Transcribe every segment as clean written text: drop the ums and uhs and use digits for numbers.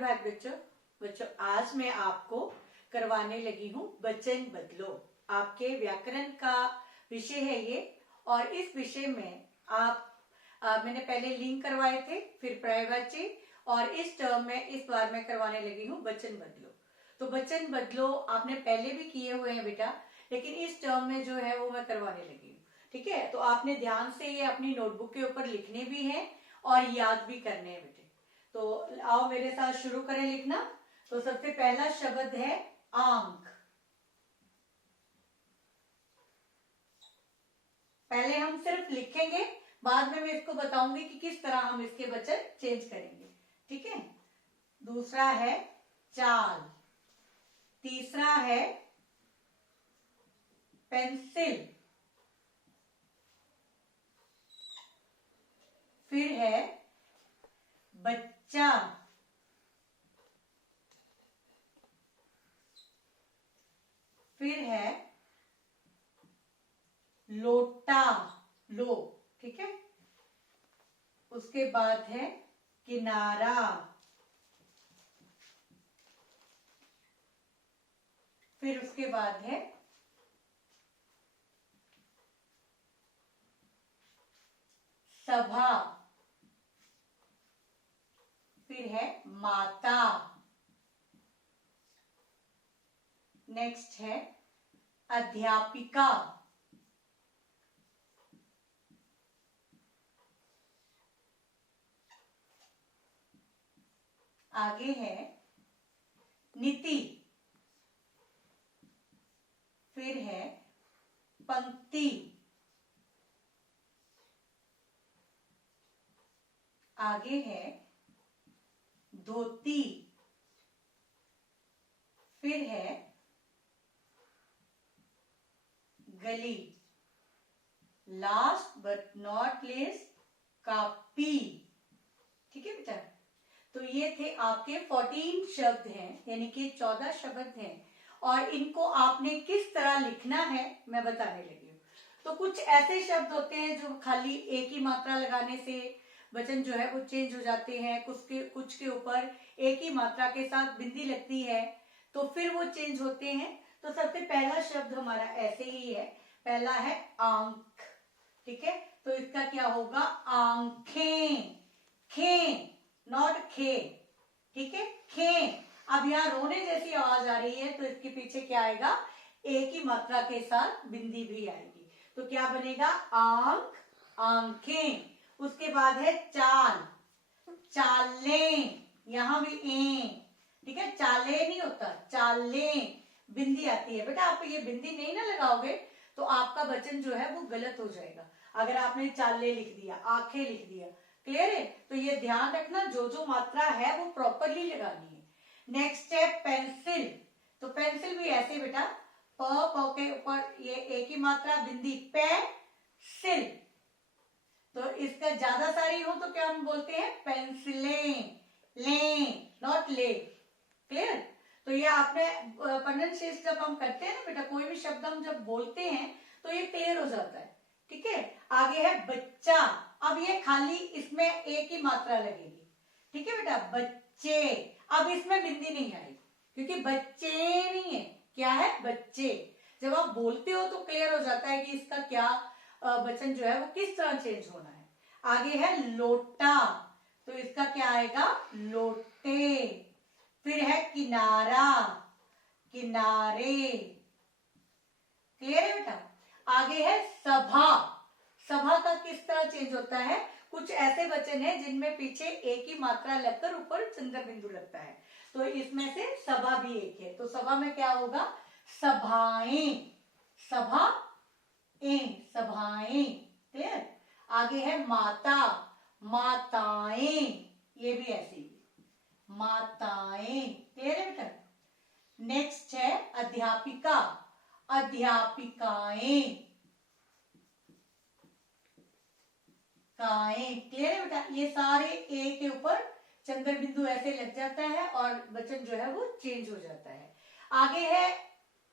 सुप्रभात बच्चों। बच्चों आज मैं आपको करवाने लगी हूँ वचन बदलो। आपके व्याकरण का विषय है ये, और इस विषय में मैंने पहले लिंग करवाए थे, फिर पर्यायवाची, और इस टर्म में इस बार मैं करवाने लगी हूँ वचन बदलो। तो वचन बदलो आपने पहले भी किए हुए हैं बेटा, लेकिन इस टर्म में जो है वो मैं करवाने लगी हूँ। ठीक है, तो आपने ध्यान से ये अपनी नोटबुक के ऊपर लिखने भी हैं और याद भी करने हैं बेटे। तो आओ मेरे साथ शुरू करें लिखना। तो सबसे पहला शब्द है आंख। पहले हम सिर्फ लिखेंगे, बाद में मैं इसको बताऊंगी कि किस तरह हम इसके वचन चेंज करेंगे। ठीक है, दूसरा है चाल, तीसरा है पेंसिल, फिर है बच्चा, फिर है लोटा, लो। ठीक है, उसके बाद है किनारा, फिर उसके बाद है सभा, फिर है माता, नेक्स्ट है अध्यापिका, आगे है नीति, फिर है पंक्ति, आगे है धोती, फिर है गली, last but not least copy. ठीक है बेटा, तो ये थे आपके 14 शब्द हैं, यानी कि 14 शब्द हैं, और इनको आपने किस तरह लिखना है मैं बताने लगी हूँ। तो कुछ ऐसे शब्द होते हैं जो खाली एक ही मात्रा लगाने से वचन जो है वो चेंज हो जाते हैं, कुछ के ऊपर एक ही मात्रा के साथ बिंदी लगती है तो फिर वो चेंज होते हैं। तो सबसे पहला शब्द हमारा ऐसे ही है, पहला है आंख। ठीक है, तो इसका क्या होगा, आंखें, खे, नॉट खे। ठीक है, खे। अब यहाँ रोने जैसी आवाज आ रही है तो इसके पीछे क्या आएगा, एक ही मात्रा के साथ बिंदी भी आएगी। तो क्या बनेगा, आंख, आंखें। उसके बाद है चाल, चालें, यहां भी ए। ठीक है, चाले नहीं होता, चालें, बिंदी आती है बेटा। आप ये बिंदी नहीं ना लगाओगे तो आपका वचन जो है वो गलत हो जाएगा। अगर आपने चाले लिख दिया, आंखें लिख दिया, क्लियर है, तो ये ध्यान रखना जो जो मात्रा है वो प्रॉपरली लगानी है। नेक्स्ट है पेंसिल। तो पेंसिल भी ऐसे बेटा, प के ऊपर ये एक ही मात्रा बिंदी, पे सिल। तो इसका ज्यादा सारी हो तो क्या हम बोलते हैं, पेंसिलें, ले, नॉट ले। क्लियर, तो ये आपने प्रोनाउंसिएशन जब हम करते हैं ना बेटा, कोई भी शब्द हम जब बोलते हैं तो ये क्लियर हो जाता है। ठीक है, आगे है बच्चा। अब ये खाली इसमें एक ही मात्रा लगेगी। ठीक है बेटा, बच्चे। अब इसमें बिंदी नहीं आएगी क्योंकि बच्चे नहीं है, क्या है, बच्चे। जब आप बोलते हो तो क्लियर हो जाता है कि इसका क्या वचन जो है वो किस तरह चेंज होना है। आगे है लोटा, तो इसका क्या आएगा, लोटे। फिर है किनारा, किनारे। क्लियर है बेटा, आगे है सभा। सभा का किस तरह चेंज होता है, कुछ ऐसे वचन है जिनमें पीछे एक ही मात्रा लगकर ऊपर चंद्र बिंदु लगता है, तो इसमें से सभा भी एक है। तो सभा में क्या होगा, सभाएं, सभा ए, सभाएं। क्लियर, आगे है माता, माताएं, ये भी ऐसी माताएं। क्लियर है बेटा। नेक्स्ट है अध्यापिका, अध्यापिकाएं, काएं। क्लियर है बेटा, ये सारे ए के ऊपर चंद्र बिंदु ऐसे लग जाता है और वचन जो है वो चेंज हो जाता है। आगे है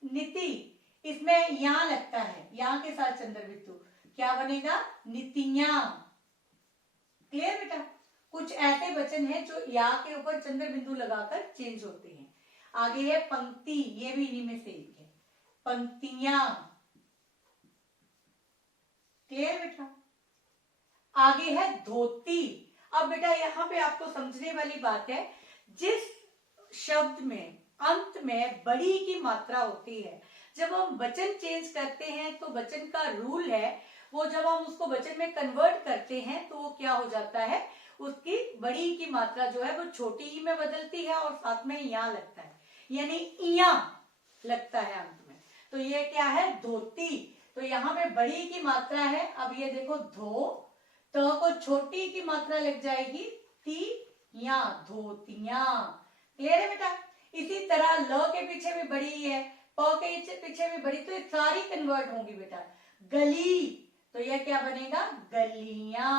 नीति, इसमें यहां लगता है, यहां के साथ चंद्र बिंदु, क्या बनेगा, नीतियां। क्लियर बेटा, कुछ ऐसे वचन हैं जो या के ऊपर चंद्र बिंदु लगाकर चेंज होते हैं। आगे है पंक्ति, ये भी इन्हीं में से एक है, पंक्तियां। क्लियर बेटा? आगे है धोती। अब बेटा यहाँ पे आपको समझने वाली बात है, जिस शब्द में अंत में बड़ी की मात्रा होती है, जब हम वचन चेंज करते हैं तो वचन का रूल है, वो जब हम उसको वचन में कन्वर्ट करते हैं तो वो क्या हो जाता है, उसकी बड़ी की मात्रा जो है वो छोटी ई में बदलती है और साथ में या लगता है, यानी इया लगता है अंत में। तो ये क्या है, धोती। तो यहाँ पे बड़ी की मात्रा है, अब ये देखो धो, तो को छोटी की मात्रा लग जाएगी ती या, धोतियां। क्लियर है बेटा? इसी तरह ल के पीछे भी बड़ी है, प के पीछे भी बड़ी, तो ये सारी कन्वर्ट होंगी बेटा। गली, तो यह क्या बनेगा, गलियां।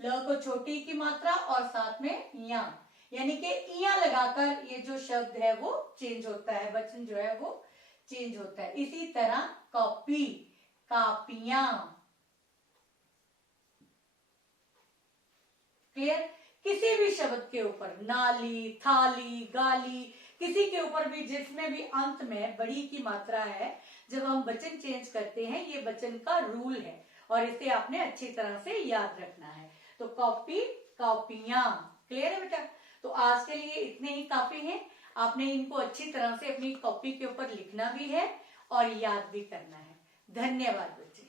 ल को छोटी की मात्रा और साथ में या, यानी कि इया लगाकर ये जो शब्द है वो चेंज होता है, वचन जो है वो चेंज होता है। इसी तरह कॉपी, कापियां। क्लियर? किसी भी शब्द के ऊपर, नाली, थाली, गाली, किसी के ऊपर भी जिसमें भी अंत में बड़ी की मात्रा है, जब हम वचन चेंज करते हैं, ये वचन का रूल है और इसे आपने अच्छी तरह से याद रखना है। तो कॉपी, कॉपियां। क्लियर है बेटा? तो आज के लिए इतने ही काफी हैं। आपने इनको अच्छी तरह से अपनी कॉपी के ऊपर लिखना भी है और याद भी करना है। धन्यवाद बच्चे।